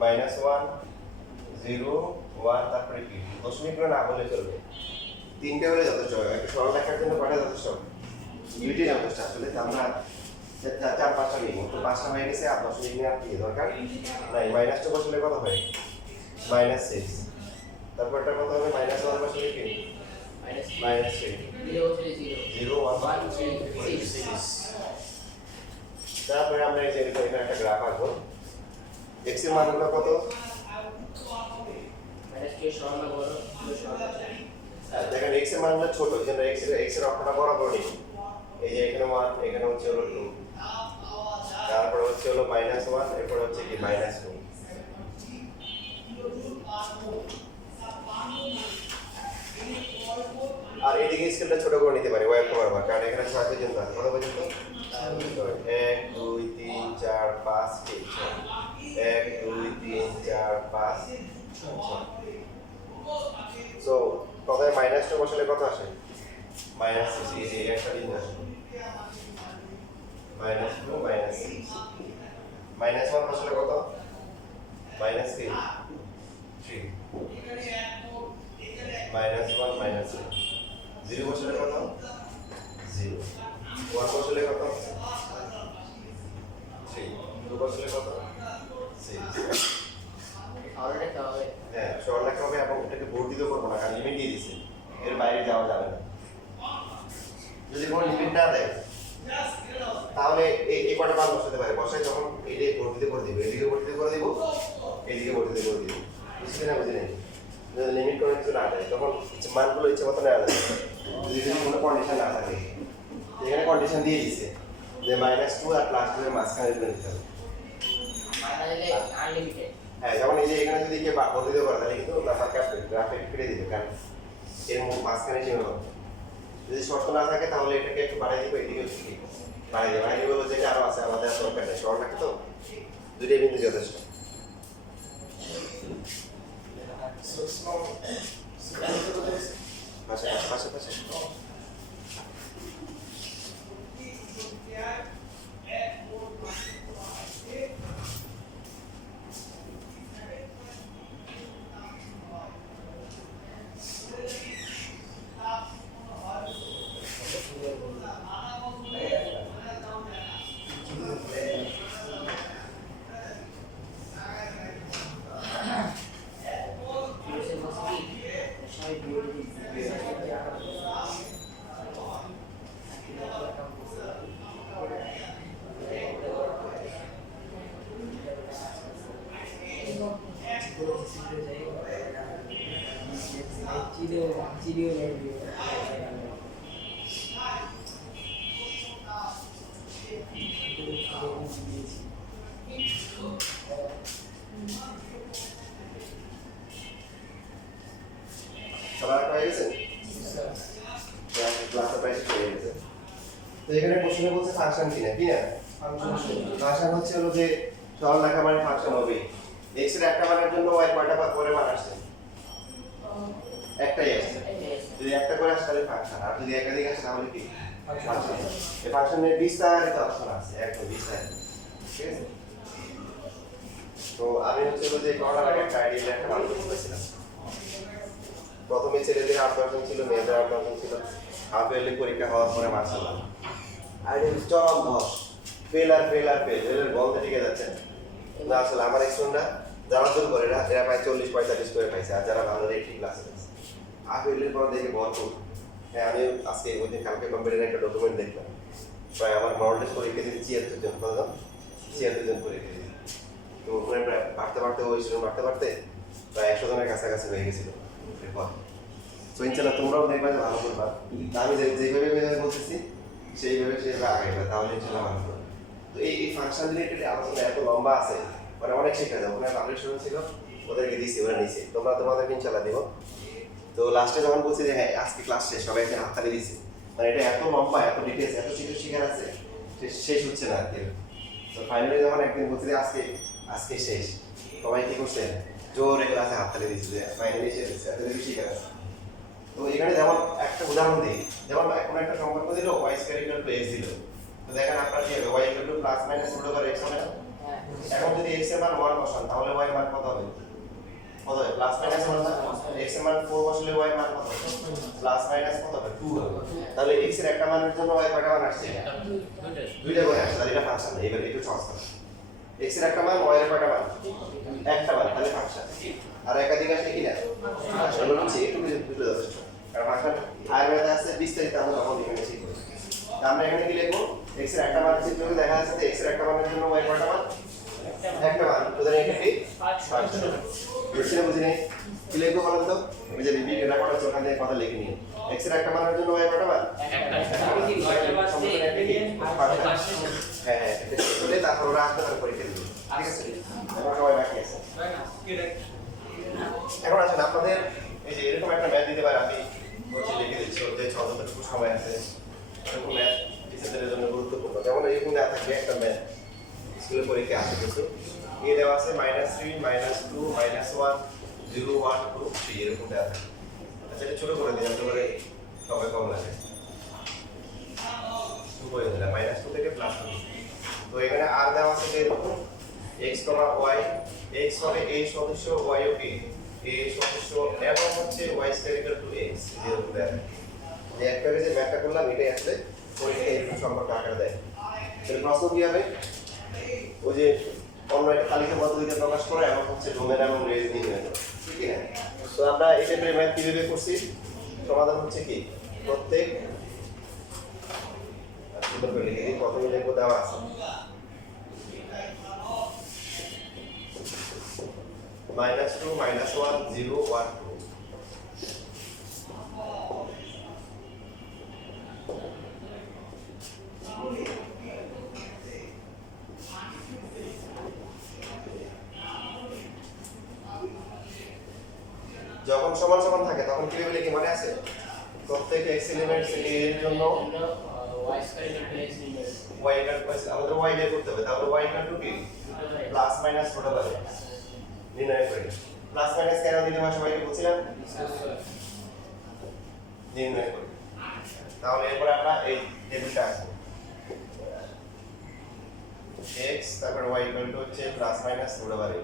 -1 0 1 তারপরে কি দশমিক করে না বলে চলবে, তিনটে হলে যথেষ্ট হবে। একটা সরল লেখার জন্য কয়টা যথেষ্ট? দুইটাই যথেষ্ট। আসলে তো আমরা চার পাঁচটা নিই, তো পাঁচটা হয়ে গেছে, আর দশমিক নেওয়ার কি দরকার নাই। -2 বসলে কত হয়? -6। তারপর এটা কত হবে? -1 বসলে কি? -3। 0 1 6। তারপরে আমরা এই যে এখানে একটা গ্রাফ আঁকবো। x এর মানগুলো কত? দেখেন x এর মানটা ছোট, এই জন্য x এর অক্ষটা বরাবর নিই। এই যে এখানে 1, এখানে হচ্ছে হলো 2, তারপর হচ্ছে হলো -1, এরপর হচ্ছে কি -2। আর এদিকে স্কেলটা ছোট করে নিতে পারি y বরাবর, কারণ এখানে 6 পর্যন্ত আছে। কত পর্যন্ত? 1 2 3 4 5 6 1 2 3 4 5 6। সো প্রথমে -2 বসালে কত আসে? -6। এই যে একটা দিন আসে -2 -6। -1 বসালে কত? -3 -1 0 বসালে কত? 0 1 বসালে কত? 3 2 বসালে কত? 6। হ্যাঁ, সরল লেখা হবে এবং এটাকে বর্ধিত করবো না, কারণ লিমিট দিয়ে দিচ্ছে, এর বাইরে যাওয়া যাবে না। যদি কোনো লিমিট না দেয় তাহলে এই কটা মান বসাতে পারে, বসাই তখন এটাকে বর্ধিত করে দিব, এদিকে বর্ধিত করে দিব, এদিকে বর্ধিত করে দিব। বুঝছি না? বুঝি নাই? যদি লিমিট করে কিছু না দেয় তখন মানগুলো ইচ্ছে মতো নেওয়া যাবে, যদি কোনো কন্ডিশন না থাকে। এখানে কন্ডিশন দিয়ে দিচ্ছে যে -2 আর +2 এর মাঝখানে নিতে হবে। হ্যাঁ, যেমন এই যে এখানে যদি কে বর্ধিত করে তাহলে কিন্তু গ্রাফে কেটে দিবে, কারণ এর মাঝখানে সীমাবদ্ধ। যদি শর্ত না থাকে তাহলে এটাকে একটু বাড়িয়ে দিব, এদিকে কি বাড়িয়ে দিব যেটা আরো আছে, আমাদের আর দরকার নেই। সরল রাখে তো দুটোই কিন্তু যথেষ্ট। পাশে সবার হয়ে গেছে? ক্লাসে প্রায় শেষ হয়ে গেছে। তো এখানে কোশ্চেনে বলছে ফাংশন কিনা, ফাংশন হচ্ছে হলো যে সরল লেখা মানে ফাংশন হবে। x এর একটা মানের জন্য y কয়টা পরে মান আসছে? একটাই আসছে। যদি একটা করে আসে তাহলে ফাংশন, আর যদি একাধিক আসে তাহলে কি ফাংশন। এই ফাংশনের বিস্তারিত অপশন আছে, একদম বিস্তারিত। ঠিক আছে? তো আমি হচ্ছে যে করার আগে একটা আইডিয়া একটা ভালো বুঝতেছিলাম। প্রথমে ছেলেদের 8% ছিল, মেয়েদের 8% ছিল। হাফ ইয়ারলি পরীক্ষা হওয়ার পরে মার্শাল্লাহ আইডিয়া চরম ধস, ফেল এর বলতে টিকে যাচ্ছে না। আসলে আমার স্টুডেন্টরা যারা জোর করে এরা প্রায় 40-45 করে পাইছে, আর যারা ভালো রেট ক্লাসে পাইছে হাফ ইয়ারলির পর দেখে ভরপুর। হ্যাঁ, আমি আজকে ওই দিন কালকে কম্পিউটারে একটা ডকুমেন্ট দেখলাম, প্রায় আমার মডেল টেস্ট পরীক্ষা দিতে 76 জন, কতজন? 76 জন পরীক্ষা দিতে। তো ওখানে প্রায় বাড়তে ওই স্টুডেন্ট বাড়তে প্রায় 100 জনের কাছাকাছি হয়ে গেছিল এরপর। তো ইনশাআল্লাহ তোমরাও দেখবে ভালো করবা। আমি যেভাবে বলতেছি সেইভাবে আগাইবা, তাহলে ইনশাআল্লাহ ভালো করবে। তো এই ফাংশন রিলেটেড আলোচনা এত লম্বা আছে, মানে অনেক শেখা যায়। ওখানে পাবলিক স্টুডেন্ট ছিল, ওদেরকে দিছি, ওরা নিছে, তোমাদেরকে ইনশাআল্লাহ দিব। তো লাস্টে যখন বলছি যে হ্যাঁ আজকে ক্লাস শেষ, সবাই একটা হাততালি দিয়েছে, মানে এটা এত লম্বা, এত ডিটেলস, এত কিছু শেখার আছে, শেষ হচ্ছে না আর কি। তো ফাইনালি যখন একদিন বলছি যে আজকে শেষ, সবাই কি করছে? জোরে ক্লাসে হাততালি দিচ্ছে যে ফাইনালি শেষ হচ্ছে, এত কিছু শেখার আছে। তো এখানে যেমন একটা উদাহরণ দিই, যেমন কোনো একটা সম্পর্ক দিল y² = x দিল, তো দেখেন আপনার কি হবে? y = +- x হবে না? এখন যদি x এর মান 1 বসান তাহলে y এর মান কত হবে? কত হবে? প্লাস মাইনাস 1 না? x এর মান 4 বসালে y এর মান কত হবে? প্লাস মাইনাস কত হবে? 2 হবে। তাহলে x এর একটা মানের জন্য y কয়টা মান আসছে? দুইটা করে আসছে। তাহলে এটা ফাংশন। এবার একটু সহজ করো। x এর একটা মান, y এর কয়টা মান? একটা মান, তাহলে ফাংশন। আর একাধিক আসলে কি না? আসলে হচ্ছে একটু বুঝতে যথেষ্ট। কারণ ফাংশন হায়ার ম্যাথে আছে বিস্তারিত আমরা তখন এখানে শিখব। আমরা এখানে কি লিখব? x এর একটা মান চিত্রকে দেখা যাচ্ছে যে x এর একটা মানের জন্য y কয়টা মান? একটা মান। সুতরাং এটা কি? ফাংশন। বুঝছেন বুঝিনি? কি লিখব বলেন তো? ওই যে ভিডিও রেকর্ড আছে ওখানে কথা লিখে নিন। x এর একটা মানের জন্য y কয়টা মান? একটা। হ্যাঁ হ্যাঁ, এটা চলে তারপর ওরা আসবে তার পরীক্ষা দিবে। ঠিক আছে? এখন সবাই বাকি আছে। এখন আসেন আপনাদের এই যে এরকম একটা ম্যাথ দিতে পারে, আমি বলছি লিখে দিচ্ছি যে যতটুকু সময় আছে এরকম ম্যাথ টিচারদের জন্য গুরুত্বপূর্ণ। যেমন এরকম দেওয়া থাকবে একটা ম্যাথ স্কুলের পরীক্ষা আসে কিছু এ দেওয়া আছে -3 -2 -1 0 1 2 3 এরকম দেওয়া থাকে। আচ্ছা এটা ছোট করে দিলাম তাহলে সবাই কম লাগে। 2 করে দিলাম -2 থেকে +2। তো এখানে আর দেওয়া আছে যে এরকম x, y, x হবে a সদস্য, y ও কি a সদস্য এবং হচ্ছে y = x যেরকম দেয়। যে একটা যে ব্যাখ্যা করলাম এটাই আসলে পরীক্ষায় এরকম সম্পর্ক আকারে দেয়। তাহলে প্রশ্ন কি হবে? ওই যে অন্য একটা তালিকার পদ্ধতিতে প্রকাশ করে এবং হচ্ছে ডোমেন এবং রেঞ্জ নির্ণয় করে। ঠিক না? তো আমরা এই টাইপের ম্যাথ কিভাবে করছি? সমাধান হচ্ছে কি প্রত্যেক সুন্দর করে লিখে দিই। প্রথমে লিখবো দেওয়া আছে -2 -1 0 1 2। যখন সমান সমান থাকে তখন কিভাবে লিখি মনে আছে? প্রত্যেক x এলিমেন্টস এর জন্য y আমাদের y বের করতে হবে। তাহলে y কি প্লাস মাইনাস হতে পারে নির্ণয় করি। প্লাস মাইনাস কেন দিতে হয় সবাইকে বলছিলাম নির্ণয় করি। তাহলে এরপর আমরা এই টেবিলটা আঁকবো x তারপর y হচ্ছে প্লাস মাইনাস হতে পারে।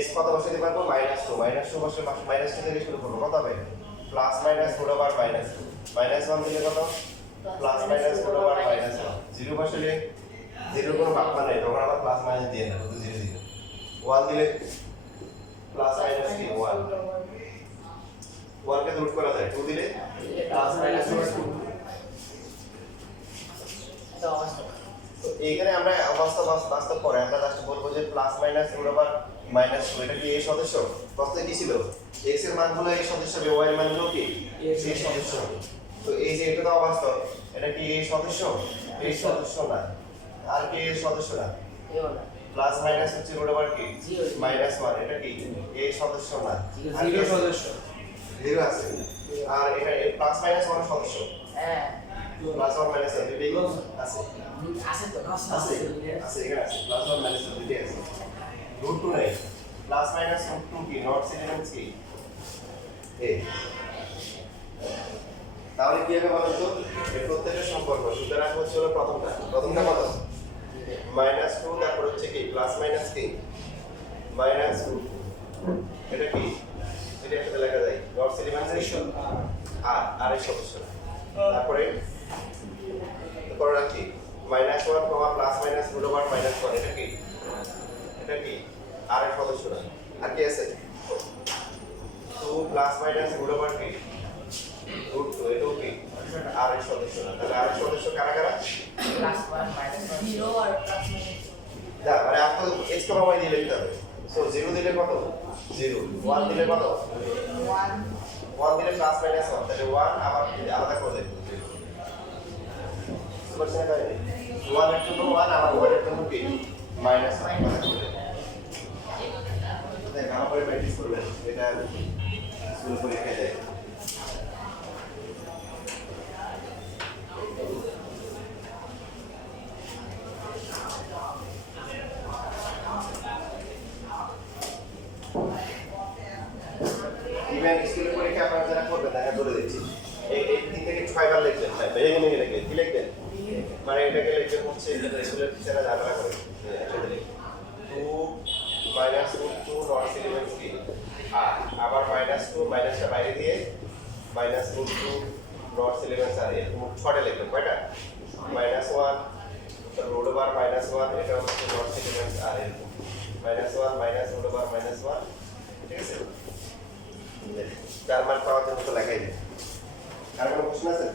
x কত বসাতে পারবো? -2 বসে -2 থেকে শুরু করব। কত হবে? প্লাস মাইনাস √ -1 দিলে কত? প্লাস মাইনাস √ -1 0 বসালে 0 কোনো ভাবনা নেই, তখন আবার প্লাস মাইনাস দিয়ে না, শুধু 0 দিবে। 1 দিলে প্লাস মাইনাস কি 1 1 কে রুট করা যায়। 2 দিলে প্লাস মাইনাস 2। তো এইখানে আমরা বাস্তব করে আমরা জাস্ট বলবো যে প্লাস মাইনাস √ -2 এটা কি এই সদস্য? প্রশ্নে কি ছিল? x এর মান হলো এই সদস্য হবে, y এর মান হলো কি এই সদস্য। তো এই যে এটা তো অবাস্তব, এটা কি এই সদস্য? এই সদস্য না। আর কি এই সদস্য না? প্লাস মাইনাস হচ্ছে √ কি -1 এটা কি এই সদস্য না। আর কি সদস্য? 0 আছে। আর এটা প্লাস মাইনাস 1 সদস্য। হ্যাঁ প্লাস 1 মাইনাস 1 দুটোই আছে। আছে তো আছে এখানে আছে প্লাস 1 মাইনাস 1 দুটোই আছে। √2 নাই। প্লাস মাইনাস √2 কি নট এলিমেন্টস কি এ। তাহলে কি হবে বলুন তো? এই প্রত্যেকটা সম্পর্ক সুতরাং হচ্ছে হলো প্রথমটা কত? -2 তারপর হচ্ছে কি প্লাস মাইনাস কি -2 এটা কি এটা একসাথে লেখা যায় নট এলিমেন্টস আর এই সদস্য। তারপরে রাখি -1 প্লাস মাইনাস √ -1 এটা কি আর এক সদস্য না। আর কি আছে 2 প্লাস মাইনাস √ কি √2 এটাও কি আর এক সদস্য না। তাহলে আর এক সদস্য কারা কারা? প্লাস 1 -1 0 আর প্লাস মাইনাস দা মানে আপনি x, y দিয়ে লিখতে হবে। সো 0 দিলে কত? 0 1 দিলে কত? 1 দিলে প্লাস মাইনাস 1 তাহলে 1 আবার আলাদা করে দেব। বুঝছেন তাই 1 এর জন্য 1 আবার 1 এর জন্য কি -1 আলাদা করে দেব। তাই ভালো করে প্র্যাকটিস করবেন, এটা স্কুল পরীক্ষায় যায়। ইভেন স্কুলের পরীক্ষা আপনারা যারা করবেন দেখা করে দিচ্ছি এই 3 থেকে 6 বার লিখবেন, ভেঙে লিখবেন। কি লিখবেন? মানে এটাকে লিখবেন হচ্ছে স্কুলের টিচাররা ঝামেলা করে two minus root two north elements কি আর আবার মাইনাস টু মাইনাসটা বাইরে দিয়ে minus root two north elements আর এরকম ছটা লিখবেন কয়টা minus one root over minus one এটা হচ্ছে নর্থ এলিমেন্টস আর এরকম minus one minus root over minus one ঠিক আছে চার মান পাওয়ার জন্য তো লেখাই দিই আর কোনো প্রশ্ন আছে